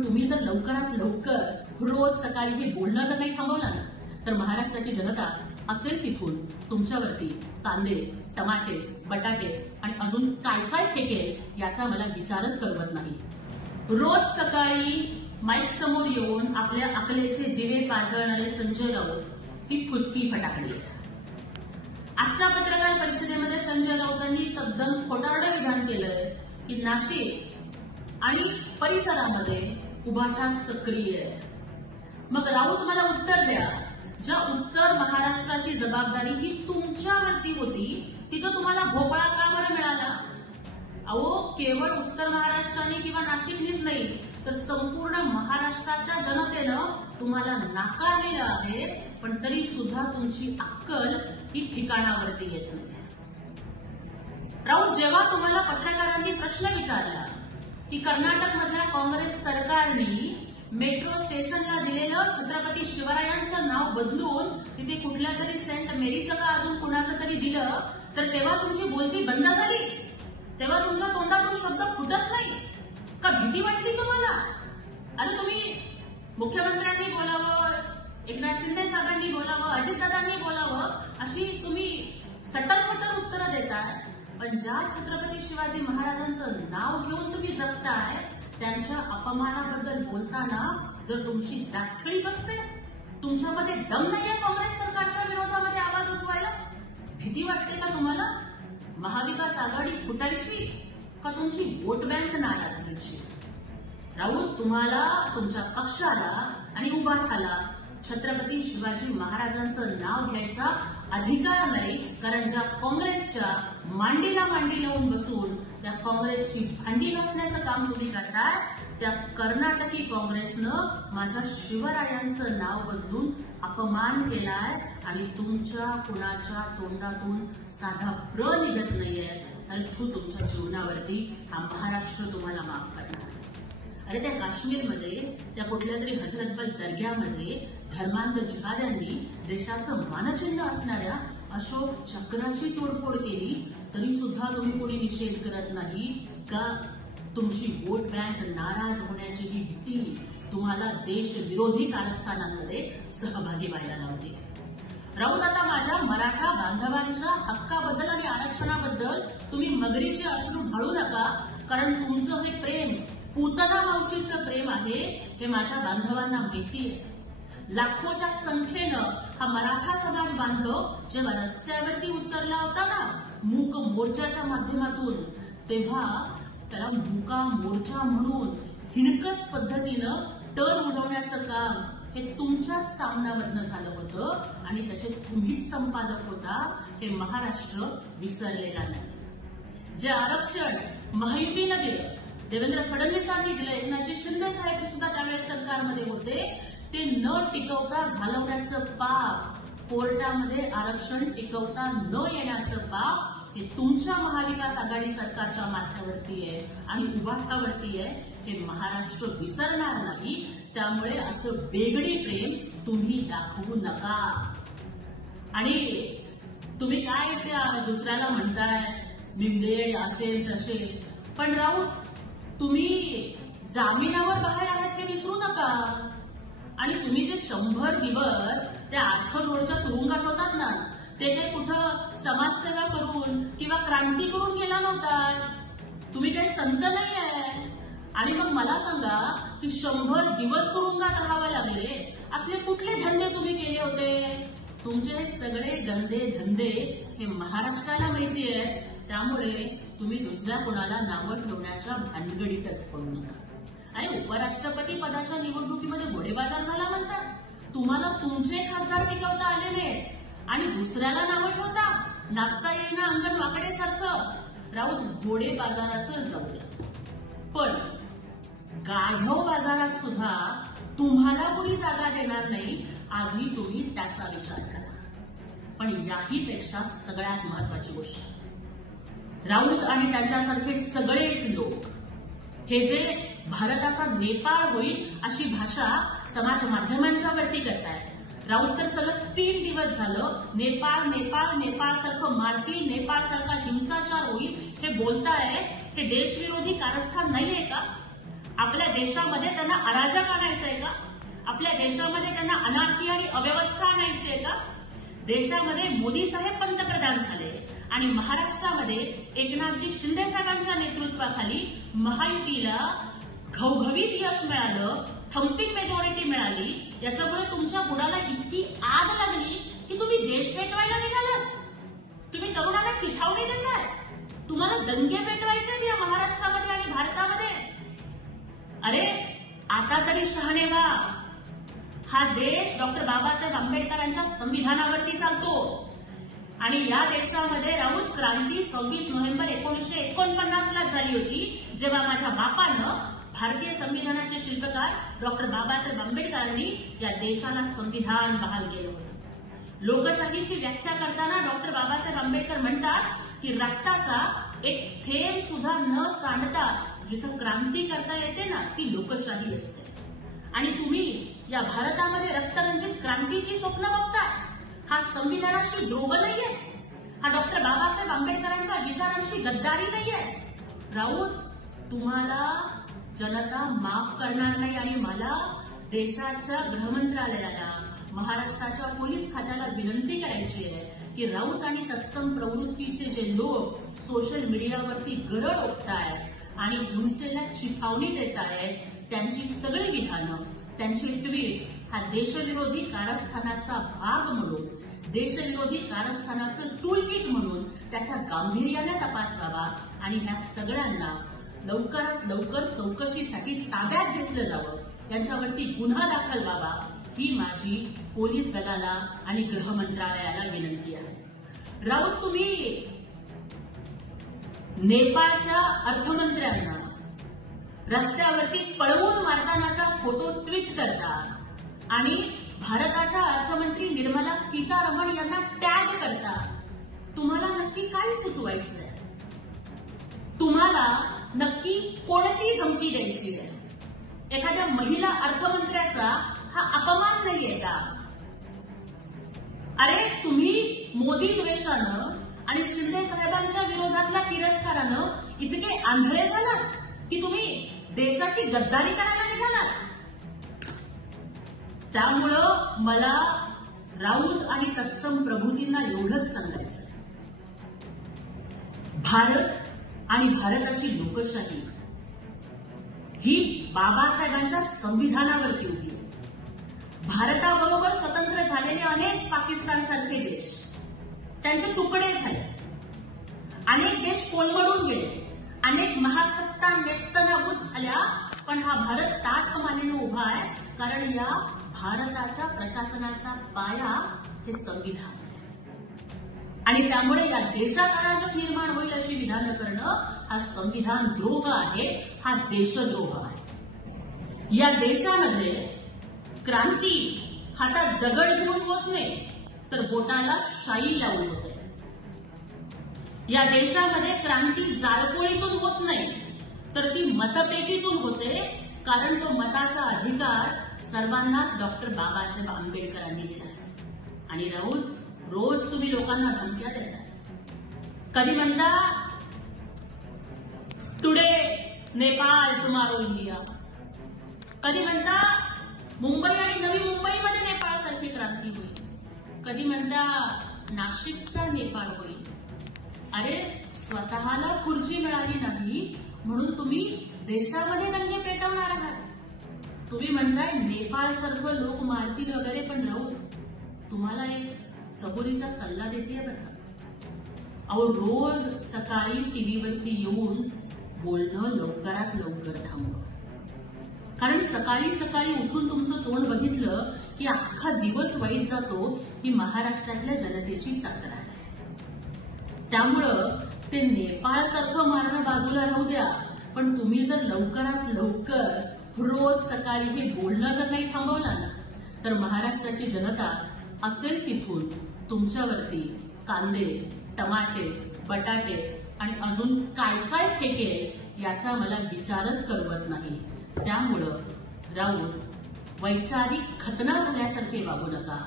पण तुम्ही जर लवकरात लवकर रोज सकाळी हे बोलणं जर नाही थांबवलं ना, तर महाराष्ट्राची जनता असेल तिथून तुमच्यावरती कांदे, टमाटे, बटाटे आणि अजून काय काय फेकेल याचा मला विचारच करवत नाही. रोज सकाळी माईक समोर येऊन आपल्या अकलेचे दिवे पाजळणारे संजय राऊत ही फुसकी फटाकडी. आजच्या पत्रकार परिषदेमध्ये संजय राऊतांनी तद्दन खोटारडं विधान केलंय की नाशिक आणि परिसरामध्ये उभाठा सक्रिय आहे. मग राऊत मला उत्तर द्या, ज्या उत्तर महाराष्ट्राची जबाबदारी ही तुमच्यावरती होती तिथं तुम्हाला भोपळा का बरं मिळाला? अहो, केवळ उत्तर महाराष्ट्राने किंवा नाशिकनीच नाही तर संपूर्ण महाराष्ट्राच्या जनतेनं तुम्हाला नाकारलेलं आहे, पण तरी सुद्धा तुमची अक्कल ही ठिकाणावरती येत नाही. राऊत, जेव्हा तुम्हाला पत्रकारांनी प्रश्न विचारला की कर्नाटकमधल्या काँग्रेस सरकारने मेट्रो स्टेशनला दिलेलं छत्रपती शिवरायांचं नाव बदलून तिथे कुठल्या तरी सेंट मेरीचं का अजून कुणाचं तरी दिलं, तर तेव्हा तुमची बोलती बंद झाली? तेव्हा तुमच्या तोंडातून शब्द फुटत नाही का? भीती वाटली तुम्हाला? अरे तुम्ही मुख्यमंत्र्यांनी बोलावं, एकनाथ शिंदे साहेबांनी बोलावं, अजितदादांनी बोलावं, अशी तुम्ही सटल उत्तरं देताय. पण ज्या छत्रपती शिवाजी महाराजांचं नाव घेऊन तुम्ही जगताय त्यांच्या अपमानाबद्दल बोलताना जर तुमची दाखळी बसते, तुमच्यामध्ये दम नाहीये काँग्रेस सरकारच्या विरोधामध्ये आवाज उठवायला? भीती वाटते का तुम्हाला? महाविकास आघाडी फुटायची का तुमची वोट बँक नाराजगीची? राऊत, तुम्हाला तुमच्या पक्षाला आणि उभाठाला छत्रपती शिवाजी महाराजांचं नाव घ्यायचा अधिकार नाही, कारण ज्या काँग्रेसच्या मांडीला मांडी लावून बसून त्या काँग्रेसची भांडी घासण्याचं काम तुम्ही करताय, त्या कर्नाटकी काँग्रेसनं माझ्या शिवरायांचं नाव बदलून अपमान केलाय आणि तुमच्या कुणाच्या तोंडातून साधा प्र निघत नाहीये, आणि तुमच्या जीवनावरती हा महाराष्ट्र तुम्हाला माफ करणार. अरे त्या काश्मीरमध्ये त्या कुठल्या तरी हजरतबल दर्ग्यामध्ये धर्मांध जिहाद्यांनी देशाचं मानचिन्ह असणाऱ्या अशोक चक्राची तोडफोड केली, तरी सुद्धा तुम्ही कोणी निषेध करत नाही का? तुमची वोट बँक नाराज होण्याची ही भीती तुम्हाला देशविरोधी कारस्थानांमध्ये सहभागी व्हायला लावते. राऊत, आता माझ्या मराठा बांधवांच्या हक्काबद्दल आणि आरक्षणाबद्दल तुम्ही मगरीचे अश्रू ढाळू नका, कारण तुमचं हे प्रेम पूतना मावशीचं प्रेम आहे हे माझ्या बांधवांना माहिती आहे. लाखोच्या संख्येनं हा मराठा समाज बांधव जेव्हा रस्त्यावरती उतरला होता ना मूक मोर्चाच्या माध्यमातून, तेव्हा त्याला मुका मोर्चा म्हणून हिणकस पद्धतीनं टर उडवण्याचं काम हे तुमच्याच सामनामधनं झालं होतं आणि त्याचे तुम्हीच संपादक होता, हे महाराष्ट्र विसरलेला नाही. जे आरक्षण महायुतीनं दिलं, देवेंद्र फडणवीसांनी दिलं, एकनाथजी शिंदे साहेब सुद्धा त्यावेळेस सरकारमध्ये होते, ते न टिकवता घालवण्याचं पाप, कोर्टामध्ये आरक्षण टिकवता न येण्याचं पाप हे तुमच्या महाविकास आघाडी सरकारच्या माथ्यावरती आहे आणि उभाठावरती आहे, हे महाराष्ट्र विसरणार नाही. त्यामुळे असं वेगळी प्रेम तुम्ही दाखवू नका. आणि तुम्ही काय त्या दुसऱ्याला म्हणताय निंदेड असेल तसे, पण राऊत तुम्ही जामिनावर बाहेर आहात हे विसरू नका. आणि तुम्ही जे 100 दिवस त्या आर्थर रोडच्या तुरुंगात होतात ना, ते काही कुठं समाजसेवा करून किंवा क्रांती करून गेला नव्हता. तुम्ही काही संत नाही आहे. आणि मग मला सांगा की 100 दिवस तुरुंगात राहावे लागले असले कुठले धंदे तुम्ही केले होते? तुमचे हे सगळे गंदे धंदे हे महाराष्ट्राला माहिती आहे. त्यामुळे तुम्ही दुसऱ्या कोणाला नावं ठेवण्याच्या भानगडीतच पडू नका. आणि उपराष्ट्रपती पदाच्या निवडणुकीमध्ये घोडेबाजार झाला म्हणतात. तुम्हाला तुमचे खासदार टिकवता आले नाहीत आणि दुसऱ्याला नावं ठेवता. नाचता येईना अंगण वाकडेसारखं. राऊत, घोडे बाजाराचं जाऊ द्या, पण गाढव बाजारात सुद्धा तुम्हाला कोणी जागा देणार नाही. आधी तुम्ही त्याचा विचार करा. पण याहीपेक्षा सगळ्यात महत्वाची गोष्ट, राऊत आणि त्यांच्यासारखे सगळेच लोक हे जे भारताचा नेपाळ होईल अशी भाषा समाज माध्यमांच्या वरती करतायत. राऊत तर सलग 3 दिवस झालं नेपाळ नेपाळ नेपाळ सारखं मारतील, नेपाळ सारखा हिंसाचार होईल हे बोलताय. हे देशविरोधी कारस्थान नाहीये का? आपल्या देशामध्ये त्यांना अराजक आणायचंय का? आपल्या देशामध्ये त्यांना अनार्की आणि अव्यवस्था आणायची आहे का? देशामध्ये मोदी साहेब पंतप्रधान झाले आणि महाराष्ट्रामध्ये एकनाथजी शिंदे साहेबांच्या नेतृत्वाखाली महायुतीला घवघवीत यश मिळालं, थम्पिंग मेजॉरिटी मिळाली. याच्यामुळे तुमच्या बुडाला इतकी आग लागली की तुम्ही देश पेटवायला निघालात. तुम्ही तरुणाला चिथावणी देताय. तुम्हाला दंगे पेटवायचे या महाराष्ट्रामध्ये आणि भारतामध्ये. अरे आता तरी शहाणे व्हा. हा देश डॉक्टर बाबासाहेब आंबेडकरांच्या संविधानावरती चालतो आणि या देशामध्ये राहुल क्रांती 26 नोव्हेंबर 1949 ला झाली होती, जेव्हा माझ्या बापानं भारतीय संविधानाचे शिल्पकार डॉक्टर बाबासाहेब आंबेडकरांनी या देशाला संविधान बहाल केलं होतं. लोकशाहीची व्याख्या करताना डॉक्टर बाबासाहेब आंबेडकर म्हणतात की रक्ताचा एक थेंब सुद्धा न सांडता जिथं क्रांती करता येते ना, ती लोकशाही असते. आणि तुम्ही या भारतामध्ये रक्तरंजित क्रांतीची स्वप्न बघताय. हा संविधानाशी द्रोह नाहीये. हा डॉक्टर बाबासाहेब आंबेडकरांच्या विचारांशी गद्दारी नाहीये. राऊत, तुम्हाला जनता माफ करणार नाही आणि मला देशाच्या गृहमंत्रालयाला, महाराष्ट्राच्या पोलीस खात्याला विनंती करायची आहे की राऊत आणि तत्सम प्रवृत्तीचे जे लोक सोशल मीडियावरती गरळ ओकतायत आणि हिंसेला चिथावणी देत आहेत, त्यांची सगळी विधानं, त्यांची ट्विट हा देशविरोधी कारस्थानाचा भाग म्हणून, देशविरोधी कारस्थानाचं टूलकिट म्हणून त्याचा गांभीर्याने तपास व्हावा आणि ह्या सगळ्यांना लवकरात लवकर चौकशीसाठी ताब्यात घेतलं जावं, यांच्यावरती गुन्हा दाखल व्हावा, ही माझी पोलीस दलाला आणि गृह मंत्रालयाला विनंती आहे. राऊत, तुम्ही नेपाळच्या अर्थमंत्र्यांना रस्त्यावरती पळवून मारतानाचा फोटो ट्विट करता आणि भारताच्या अर्थमंत्री निर्मला सीतारामन यांना टॅग करता. तुम्हाला नक्की काय सुचवायचंय? तुम्हाला नक्की कोणती धमकी द्यायची आहे? एखाद्या महिला अर्थमंत्र्याचा हा अपमान नाहीये का? अरे तुम्ही मोदी द्वेषानं आणि शिंदे साहेबांच्या विरोधातल्या तिरस्कारानं इतके आंधळे झालात की तुम्ही देशाची गद्दारी करायला निघालात. त्यामुळं मला राऊत आणि तत्सम प्रभूतींना एवढंच सांगायचं, भारत आणि भारताची लोकशाही ही बाबासाहेबांच्या संविधानावरती उभी आहे. भारताबरोबर स्वतंत्र झालेले अनेक पाकिस्तानसारखे देश, त्यांचे तुकडे झाले, अनेक देश कोलमडून गेले, अनेक महासत्ता नेस्तनाबूत झाल्या, पण हा भारत ताठमानेनं उभा आहे कारण या भारताच्या प्रशासनाचा पाया हे संविधान आहे. आणि त्यामुळे या देशात अराजक निर्माण होईल अशी विधानं करणं हा संविधान द्रोह आहे, हा देशद्रोह आहे. या देशामध्ये क्रांती हातात दगड घेऊन होत नाही, तर बोटाला शाई लावून होते. या देशामध्ये क्रांती जाळपोळीतून होत नाही, तर ती मतपेटीतून होते, कारण तो मताचा अधिकार सर्वांनाच डॉक्टर बाबासाहेब आंबेडकरांनी दिला. आणि राऊत, रोज तुम्ही लोकांना धमक्या देता. कधी म्हणता टुडे नेपाळ टुमारो इंडिया, कधी म्हणता मुंबई आणि नवी मुंबईमध्ये नेपाळसारखी क्रांती होईल, कधी म्हणता नाशिकचा नेपाळ होईल. अरे स्वतःला खुर्ची मिळाली नाही म्हणून तुम्ही देशामध्ये दंगे पेटवणार आहात. तुम्ही म्हणताय नेपाळसारखं लोक मारतील वगैरे, पण राहू तुम्हाला एक सबुरीचा सल्ला देते बरं. अहो, रोज सकाळी टीव्हीवरती येऊन बोलणं लवकरात लवकर थांबवा, कारण सकाळी सकाळी उठून तुमचं तोंड बघितलं की अख्खा दिवस वाईट जातो, ही महाराष्ट्रातल्या जनतेची तक्रार आहे. त्यामुळं ते नेपाळसारखं मारणं बाजूला राहू द्या, पण तुम्ही जर लवकरात लवकर रोज सकाळी हे बोलणं जर नाही थांबवलं ना, तर महाराष्ट्राची जनता असेल तिथून तुमच्यावरती कांदे, टमाटे, बटाटे आणि अजून काय काय फेकेल याचा मला विचारच करवत नाही. त्यामुळं राऊत, वैचारिक खतना झाल्यासारखे वागू नका.